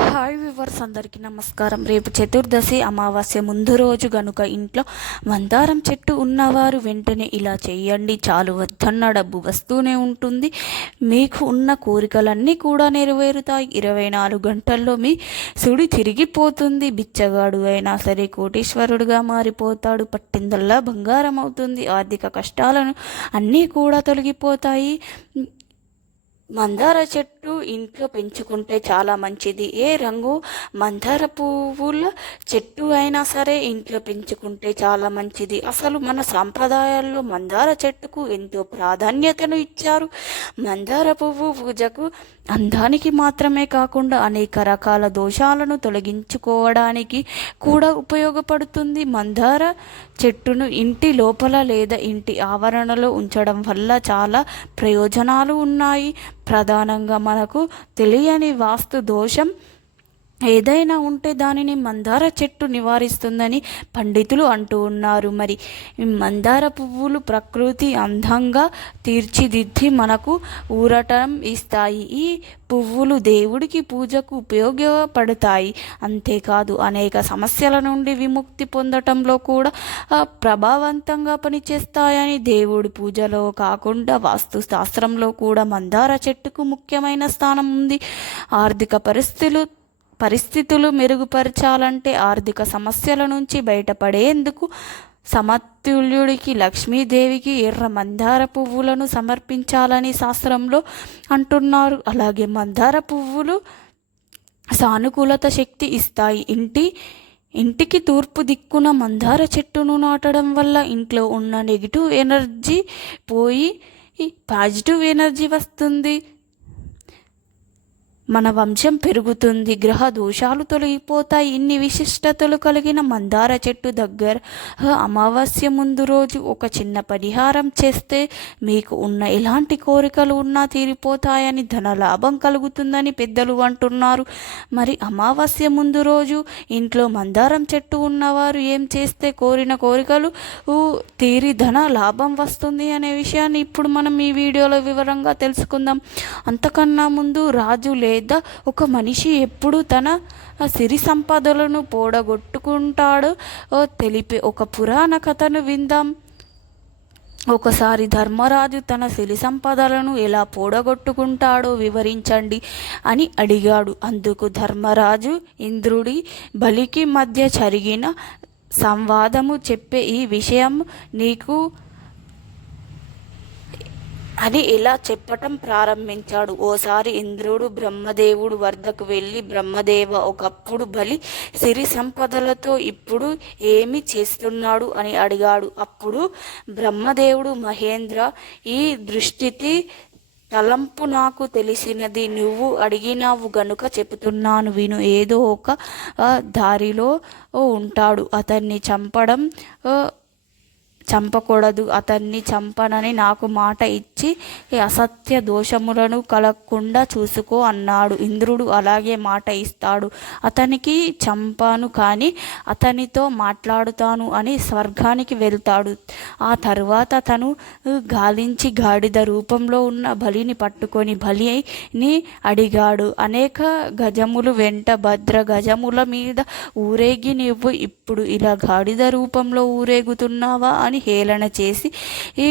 Hi viewers అందరికీ నమస్కారం. రేపు చతుర్దశి అమావాస్య ముందు రోజు గనుక ఇంట్లో మందారం చెట్టు ఉన్నవారు వెంటనే ఇలా చేయండి. చాలు వద్దన్న డబ్బు వస్తూనే ఉంటుంది. మీకు ఉన్న కోరికలన్నీ కూడా నెరవేరుతాయి. ఇరవై నాలుగు గంటల్లో మీ సుడి తిరిగిపోతుంది బిచ్చగాడు అయినా సరే కోటీశ్వరుడుగా మారిపోతాడు. పట్టిందల్లా బంగారం అవుతుంది. ఆర్థిక కష్టాలను అన్నీ కూడా తొలగిపోతాయి. మందార చెట్టు ఇంట్లో పెంచుకుంటే చాలా మంచిది. ఏ రంగు మందార పువ్వుల చెట్టు అయినా సరే ఇంట్లో పెంచుకుంటే చాలా మంచిది. అసలు మన సాంప్రదాయాల్లో మందార చెట్టుకు ఎంతో ప్రాధాన్యతను ఇచ్చారు. మందార పువ్వు పూజకు అందానికి మాత్రమే కాకుండా అనేక రకాల దోషాలను తొలగించుకోవడానికి కూడా ఉపయోగపడుతుంది. మందార చెట్టును ఇంటి లోపల లేదా ఇంటి ఆవరణలో ఉంచడం వల్ల చాలా ప్రయోజనాలు ఉన్నాయి. ప్రధానంగా మనకు తెలియని వాస్తు దోషం ఏదైనా ఉంటే దానిని మందార చెట్టు నివారిస్తుందని పండితులు అంటూ ఉన్నారు. మరి మందార పువ్వులు ప్రకృతి అందంగా తీర్చిదిద్ది మనకు ఊరటం ఇస్తాయి. ఈ పువ్వులు దేవుడికి పూజకు ఉపయోగపడతాయి. అంతేకాదు అనేక సమస్యల నుండి విముక్తి పొందటంలో కూడా ప్రభావవంతంగా పనిచేస్తాయని దేవుడి పూజలో కాకుండా వాస్తు శాస్త్రంలో కూడా మందార చెట్టుకు ముఖ్యమైన స్థానం ఉంది. ఆర్థిక పరిస్థితులు పరిస్థితులు మెరుగుపరచాలంటే ఆర్థిక సమస్యల నుంచి బయటపడేందుకు సమతుల్యుడికి లక్ష్మీదేవికి ఎర్ర మందార పువ్వులను సమర్పించాలని శాస్త్రంలో అంటున్నారు. అలాగే మందార పువ్వులు సానుకూలత శక్తి ఇస్తాయి. ఇంటి ఇంటికి తూర్పు దిక్కున మందార చెట్టును నాటడం వల్ల ఇంట్లో ఉన్న నెగిటివ్ ఎనర్జీ పోయి పాజిటివ్ ఎనర్జీ వస్తుంది. మన వంశం పెరుగుతుంది గ్రహ దోషాలు తొలగిపోతాయి. ఇన్ని విశిష్టతలు కలిగిన మందార చెట్టు దగ్గర అమావాస్య ముందు రోజు ఒక చిన్న పరిహారం చేస్తే మీకు ఉన్న ఎలాంటి కోరికలు ఉన్నా తీరిపోతాయని ధన లాభం కలుగుతుందని పెద్దలు అంటున్నారు. మరి అమావాస్య ముందు రోజు ఇంట్లో మందారం చెట్టు ఉన్నవారు ఏం చేస్తే కోరిన కోరికలు తీరి ధన లాభం వస్తుంది అనే విషయాన్ని ఇప్పుడు మనం ఈ వీడియోలో వివరంగా తెలుసుకుందాం. అంతకన్నా ముందు రాజు లేదు లేదా ఒక మనిషి ఎప్పుడు తన సిరి సంపదలను పోడగొట్టుకుంటాడో తెలిపే ఒక పురాణ కథను విందాం. ఒకసారి ధర్మరాజు తన సిరి సంపదలను ఎలా పోడగొట్టుకుంటాడో వివరించండి అని అడిగాడు. అందుకు ధర్మరాజు ఇంద్రుడి బలికి మధ్య జరిగిన సంవాదము చెప్పే ఈ విషయం నీకు అని ఇలా చెప్పటం ప్రారంభించాడు. ఓసారి ఇంద్రుడు బ్రహ్మదేవుడు వద్దకు వెళ్ళి బ్రహ్మదేవ ఒకప్పుడు బలి సిరి సంపదలతో ఇప్పుడు ఏమి చేస్తున్నాడు అని అడిగాడు. అప్పుడు బ్రహ్మదేవుడు మహేంద్ర ఈ దృష్టితి తలంపు నాకు తెలిసినది నువ్వు అడిగినావు గనుక చెబుతున్నాను విను. ఏదో ఒక దారిలో ఉంటాడు. అతన్ని చంపడం చంపకూడదు అతన్ని చంపనని నాకు మాట ఇచ్చి అసత్య దోషములను కలగకుండా చూసుకో అన్నాడు. ఇంద్రుడు అలాగే మాట ఇస్తాడు. అతనికి చంపాను కానీ అతనితో మాట్లాడుతాను అని స్వర్గానికి వెళ్తాడు. ఆ తరువాత తను గాలించి గాడిద రూపంలో ఉన్న బలిని పట్టుకొని బలిని అడిగాడు. అనేక గజములు వెంట భద్ర గజముల మీద ఊరేగి నువ్వు ఇప్పుడు ఇలా గాడిద రూపంలో ఊరేగుతున్నావా అని హేళన చేసి ఈ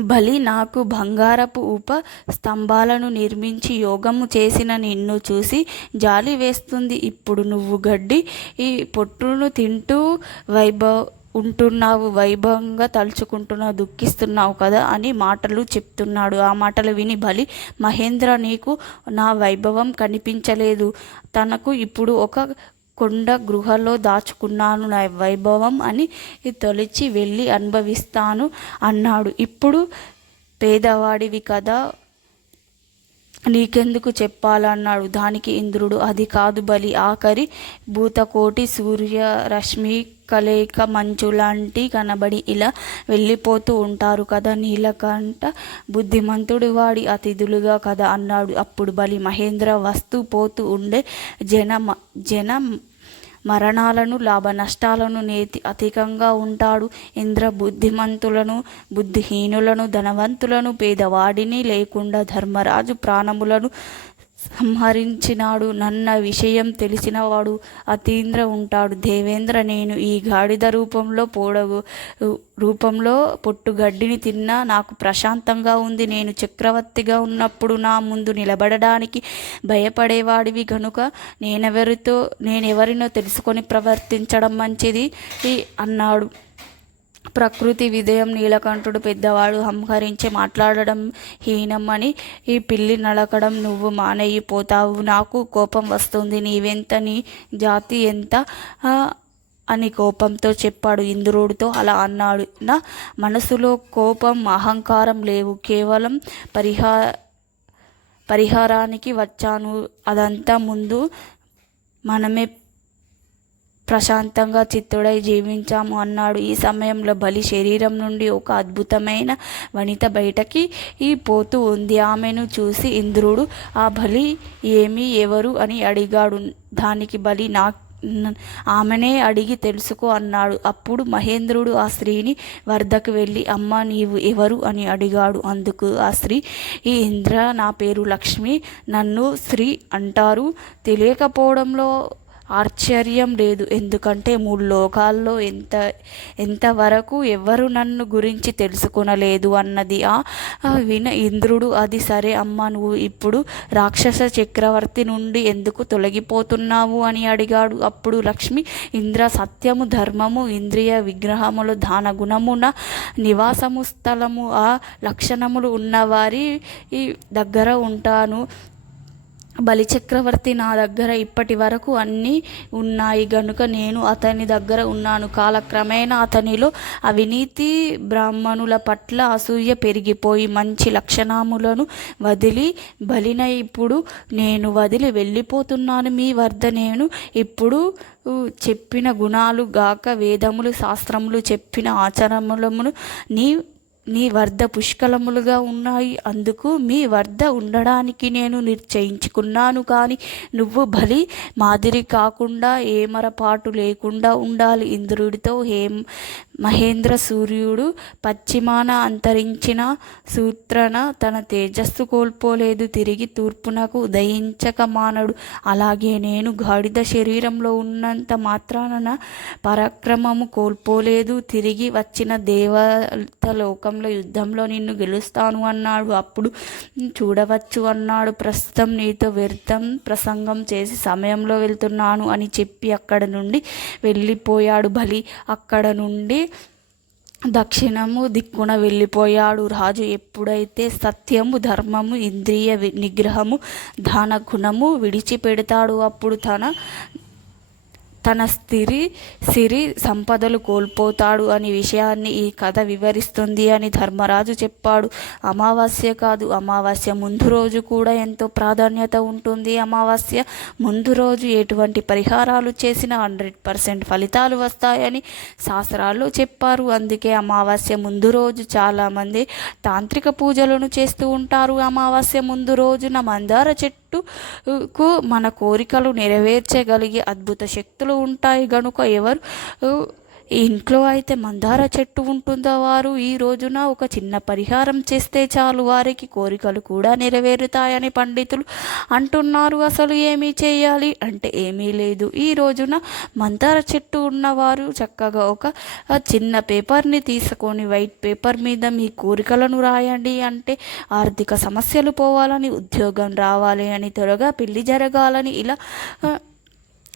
బలి నాకు బంగారపు ఉప స్తంభాలను నిర్మించి యోగము చేసిన నిన్ను చూసి జాలి వేస్తుంది. ఇప్పుడు నువ్వు గడ్డి ఈ పొట్టును తింటూ వైభవ ఉంటున్నావు వైభవంగా తలుచుకుంటున్నావు దుఃఖిస్తున్నావు కదా అని మాటలు చెప్తున్నాడు. ఆ మాటలు విని బలి మహేంద్ర నీకు నా వైభవం కనిపించలేదు. తనకు ఇప్పుడు ఒక కొండ గృహలో దాచుకున్నాను నా వైభవం అని తొలిచి వెళ్ళి అనుభవిస్తాను అన్నాడు. ఇప్పుడు పేదవాడివి కదా నీకెందుకు చెప్పాలన్నాడు. దానికి ఇంద్రుడు అది కాదు బలి. ఆఖరి భూతకోటి సూర్య రశ్మి కలయిక మంచు లాంటి కనబడి ఇలా వెళ్ళిపోతూ ఉంటారు కదా. నీలకంట బుద్ధిమంతుడు వాడి అతిథులుగా కదా అన్నాడు. అప్పుడు బలి మహేంద్ర వస్తూ పోతూ ఉండే జన జన మరణాలను లాభ నష్టాలను నేతి అధికంగా ఉంటాడు. ఇంద్ర బుద్ధిమంతులను బుద్ధిహీనులను ధనవంతులను పేదవాడిని లేకుండా ధర్మరాజు ప్రాణములను సంహరించినాడు. నన్న విషయం తెలిసినవాడు అతీంద్ర ఉంటాడు. దేవేంద్ర నేను ఈ గాడిద రూపంలో పోడవు రూపంలో పొట్టుగడ్డిని తిన్నా నాకు ప్రశాంతంగా ఉంది. నేను చక్రవర్తిగా ఉన్నప్పుడు నా ముందు నిలబడడానికి భయపడేవాడివి గనుక నేనెవరితో నేనెవరినో తెలుసుకొని ప్రవర్తించడం మంచిది అన్నాడు. ప్రకృతి విధేయం నీలకంఠుడు పెద్దవాడు హంహరించి మాట్లాడడం హీనం అని ఈ పిల్లి నడకడం నువ్వు మానేయిపోతావు నాకు కోపం వస్తుంది నీవెంత నీ జాతి ఎంత? అని కోపంతో చెప్పాడు ఇంద్రుడితో. అలా అన్నాడు. నా మనసులో కోపం అహంకారం లేవు. కేవలం పరిహా పరిహారానికి వచ్చాను. అదంతా ముందు మనమే ప్రశాంతంగా చిత్తుడై జీవించాము అన్నాడు. ఈ సమయంలో బలి శరీరం నుండి ఒక అద్భుతమైన వనిత బయటకి ఈ పోతూ ఉంది. ఆమెను చూసి ఇంద్రుడు ఆ బలి ఏమి? ఎవరు? అని అడిగాడు. దానికి బలి నా ఆమెనే అడిగి తెలుసుకో అన్నాడు. అప్పుడు మహేంద్రుడు ఆ స్త్రీని వరదకు వెళ్ళి అమ్మ నీవు ఎవరు? అని అడిగాడు. అందుకు ఆ స్త్రీ ఈ ఇంద్ర నా పేరు లక్ష్మి. నన్ను స్త్రీ అంటారు. తెలియకపోవడంలో ఆశ్చర్యం లేదు. ఎందుకంటే మూడు లోకాల్లో ఎంత ఎంతవరకు ఎవరు నన్ను గురించి తెలుసుకొనలేదు అన్నది. ఆ విన ఇంద్రుడు అది సరే అమ్మ నువ్వు ఇప్పుడు రాక్షస చక్రవర్తి నుండి ఎందుకు తొలగిపోతున్నావు అని అడిగాడు. అప్పుడు లక్ష్మి ఇంద్ర సత్యము ధర్మము ఇంద్రియ విగ్రహములు దాన గుణమున నివాసము స్థలము ఆ లక్షణములు ఉన్నవారి దగ్గర ఉంటాను. బలిచక్రవర్తి నా దగ్గర ఇప్పటి వరకు అన్నీ ఉన్నాయి. గనుక నేను అతని దగ్గర ఉన్నాను. కాలక్రమేణా అతనిలో అవినీతి బ్రాహ్మణుల పట్ల అసూయ పెరిగిపోయి మంచి లక్షణములను వదిలి బలిన ఇప్పుడు నేను వదిలి వెళ్ళిపోతున్నాను. మీ వద్ద నేను ఇప్పుడు చెప్పిన గుణాలు గాక వేదములు శాస్త్రములు చెప్పిన ఆచరణములను నీ నీ వర్ద పుష్కలములుగా ఉన్నాయి. అందుకు మీ వర్ధ ఉండడానికి నేను నిశ్చయించుకున్నాను. కానీ నువ్వు బలి మాదిరి కాకుండా ఏమరపాటు లేకుండా ఉండాలి. ఇంద్రుడితో హేమ్ మహేంద్ర సూర్యుడు పశ్చిమాన అంతరించిన సూత్రన తన తేజస్సు కోల్పోలేదు. తిరిగి తూర్పునకు ఉదయించక మానడు. అలాగే నేను గాడిద శరీరంలో ఉన్నంత మాత్రాన పరాక్రమము కోల్పోలేదు. తిరిగి వచ్చిన దేవత లోకంలో యుద్ధంలో నిన్ను గెలుస్తాను అన్నాడు. అప్పుడు చూడవచ్చు అన్నాడు. ప్రస్తుతం నీతో వ్యర్థం ప్రసంగం చేసి సమయంలో వెళ్తున్నాను అని చెప్పి అక్కడ నుండి వెళ్ళిపోయాడు. బలి అక్కడ నుండి దక్షిణము దిక్కున వెళ్ళిపోయాడు. రాజు ఎప్పుడైతే సత్యము ధర్మము ఇంద్రియ నిగ్రహము దాన గుణము విడిచిపెడతాడు అప్పుడు తన తన స్థిరి సిరి సంపదలు కోల్పోతాడు అనే విషయాన్ని ఈ కథ వివరిస్తుంది అని ధర్మరాజు చెప్పాడు. అమావాస్య కాదు అమావాస్య ముందు రోజు కూడా ఎంతో ప్రాధాన్యత ఉంటుంది. అమావాస్య ముందు రోజు ఎటువంటి పరిహారాలు చేసినా హండ్రెడ్ పర్సెంట్ ఫలితాలు వస్తాయని శాస్త్రాలు చెప్పారు. అందుకే అమావాస్య ముందు రోజు చాలామంది తాంత్రిక పూజలను చేస్తూ ఉంటారు. అమావాస్య ముందు రోజున మందార చెట్టు కు మన కోరికలు నెరవేర్చగలిగే అద్భుత శక్తులు ఉంటాయి గనుక ఎవరు ఇంట్లో అయితే మందార చెట్టు ఉంటుందో వారు? ఈ రోజున ఒక చిన్న పరిహారం చేస్తే చాలు. వారికి కోరికలు కూడా నెరవేరుతాయని పండితులు అంటున్నారు. అసలు ఏమీ చేయాలి? అంటే ఏమీ లేదు. ఈ రోజున మందార చెట్టు ఉన్నవారు చక్కగా ఒక చిన్న పేపర్ని తీసుకొని వైట్ పేపర్ మీద మీ కోరికలను రాయండి. అంటే ఆర్థిక సమస్యలు పోవాలని ఉద్యోగం రావాలి అని త్వరగా పెళ్ళి జరగాలని ఇలా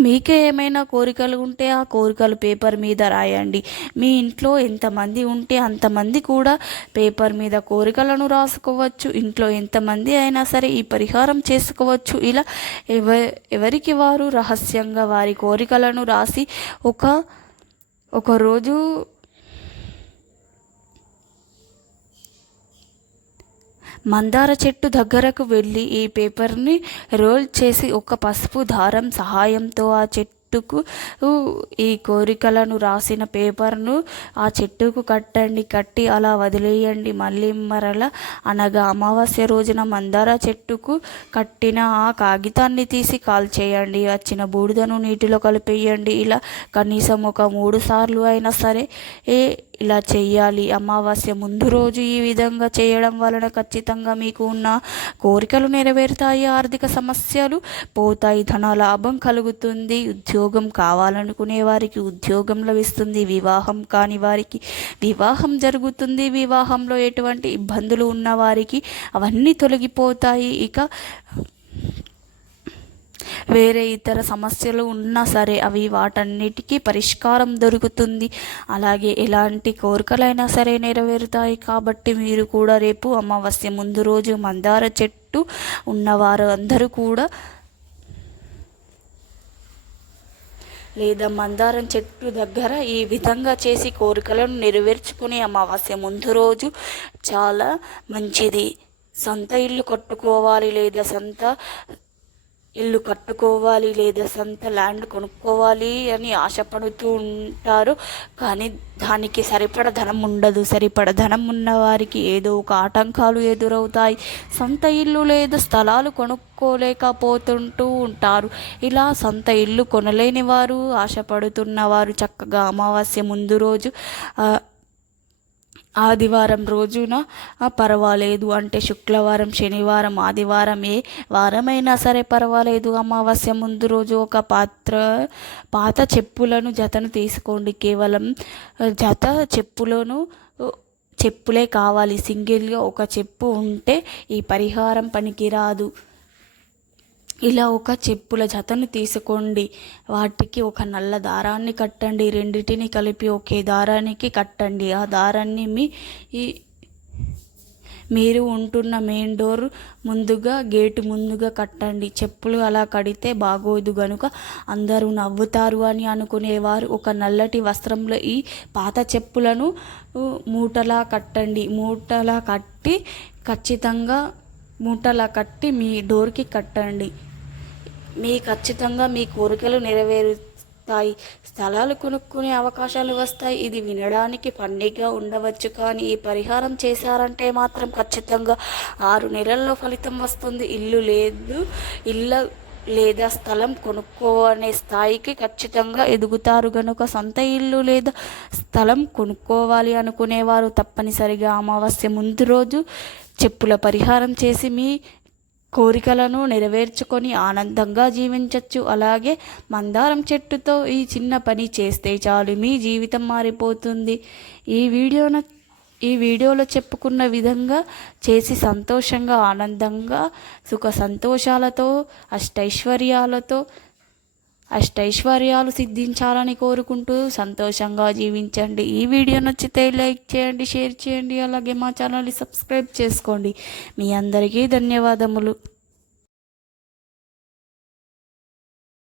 మీకే ఏమైనా కోరికలు ఉంటే ఆ కోరికలు పేపర్ మీద రాయండి. మీ ఇంట్లో ఎంతమంది ఉంటే అంతమంది కూడా పేపర్ మీద కోరికలను రాసుకోవచ్చు. ఇంట్లో ఎంతమంది అయినా సరే ఈ పరిహారం చేసుకోవచ్చు. ఇలా ఎవ ఎవరికి వారు రహస్యంగా వారి కోరికలను రాసి ఒక ఒకరోజు మందార చెట్టు దగ్గరకు వెళ్ళి ఈ పేపర్ని రోల్ చేసి ఒక పసుపు దారం సహాయంతో ఆ చెట్టు చెట్టుకు ఈ కోరికలను రాసిన పేపర్ను ఆ చెట్టుకు కట్టండి కట్టి అలా వదిలేయండి. మళ్ళీ మరల అనగా అమావాస్య రోజున మందార చెట్టుకు కట్టిన ఆ కాగితాన్ని తీసి కాల్చేయండి. వచ్చిన బూడిదను నీటిలో కలిపేయండి. ఇలా కనీసం ఒక మూడు సార్లు అయినా సరే ఏ ఇలా చేయాలి అమావాస్య ముందు రోజు ఈ విధంగా చేయడం వలన ఖచ్చితంగా మీకు ఉన్న కోరికలు నెరవేరుతాయి ఆర్థిక సమస్యలు పోతాయి ధన లాభం కలుగుతుంది ఉద్యోగం కావాలనుకునే వారికి ఉద్యోగం లభిస్తుంది వివాహం కాని వారికి వివాహం జరుగుతుంది వివాహంలో ఎటువంటి ఇబ్బందులు ఉన్న వారికి అవన్నీ తొలగిపోతాయి. ఇక వేరే ఇతర సమస్యలు ఉన్నా సరే అవి వాటన్నిటికీ పరిష్కారం దొరుకుతుంది. అలాగే ఎలాంటి కోరికలైనా సరే నెరవేరుతాయి. కాబట్టి మీరు కూడా రేపు అమావాస్య ముందు రోజు మందార చెట్టు ఉన్నవారు అందరూ కూడా లేదా మందారం చెట్టు దగ్గర ఈ విధంగా చేసి కోరికలను నెరవేర్చుకునే అమావాస్య ముందు రోజు చాలా మంచిది. సొంత ఇల్లు కట్టుకోవాలి లేదా సొంత ఇల్లు కట్టుకోవాలి లేదా సొంత ల్యాండ్ కొనుక్కోవాలి అని ఆశపడుతూ ఉంటారు. కానీ దానికి సరిపడ ధనం ఉండదు. సరిపడ ధనం ఉన్న వారికి ఏదో ఒక ఆటంకాలు ఎదురవుతాయి. సొంత ఇల్లు లేదా స్థలాలు కొనుక్కోలేకపోతుంటూ ఉంటారు. ఇలా సొంత ఇల్లు కొనలేని వారు ఆశపడుతున్న వారు చక్కగా అమావాస్య ముందు రోజు ఆదివారం రోజున పర్వాలేదు అంటే శుక్రవారం శనివారం ఆదివారం ఏ వారమైనా సరే పర్వాలేదు. అమావాస్య ముందు రోజు ఒక పాత్ర పాత చెప్పులను జతను తీసుకోండి. కేవలం జత చెప్పులను చెప్పులే కావాలి. సింగిల్గా ఒక చెప్పు ఉంటే ఈ పరిహారం పనికిరాదు. ఇలా ఒక చెప్పుల జతను తీసుకోండి. వాటికి ఒక నల్ల దారాన్ని కట్టండి. రెండిటిని కలిపి ఒకే దారానికి కట్టండి. ఆ దారాన్ని మీ ఈ మీరు ఉంటున్న మెయిన్ డోర్ ముందుగా గేటు ముందుగా కట్టండి. చెప్పులు అలా కడితే బాగోదు గనుక అందరూ నవ్వుతారు అని అనుకునేవారు. ఒక నల్లటి వస్త్రంలో ఈ పాత చెప్పులను మూటలా కట్టండి. మూటలా కట్టి ఖచ్చితంగా మూటలా కట్టి మీ డోర్కి కట్టండి. మీ ఖచ్చితంగా మీ కోరికలు నెరవేరుతాయి. స్థలాలు కొనుక్కునే అవకాశాలు వస్తాయి. ఇది వినడానికి ఫన్నీగా ఉండవచ్చు కానీ ఈ పరిహారం చేశారంటే మాత్రం ఖచ్చితంగా ఆరు నెలల్లో ఫలితం వస్తుంది. ఇల్లు లేదు ఇళ్ళ లేదా స్థలం కొనుక్కోనే స్థాయికి ఖచ్చితంగా ఎదుగుతారు. కనుక సొంత ఇల్లు లేదా స్థలం కొనుక్కోవాలి అనుకునేవారు తప్పనిసరిగా అమావాస్య ముందు రోజు చెప్పుల పరిహారం చేసి మీ కోరికలను నెరవేర్చుకొని ఆనందంగా జీవించవచ్చు అలాగే మందారం చెట్టుతో ఈ చిన్న పని చేస్తే చాలు మీ జీవితం మారిపోతుంది. ఈ వీడియోను ఈ వీడియోలో చెప్పుకున్న విధంగా చేసి సంతోషంగా ఆనందంగా సుఖ సంతోషాలతో అష్టైశ్వర్యాలతో అష్టైశ్వర్యాలు సిద్ధించాలని కోరుకుంటూ సంతోషంగా జీవించండి. ఈ వీడియో నచ్చితే లైక్ చేయండి షేర్ చేయండి అలాగే మా ఛానల్ని సబ్స్క్రైబ్ చేసుకోండి. మీ అందరికీ ధన్యవాదములు.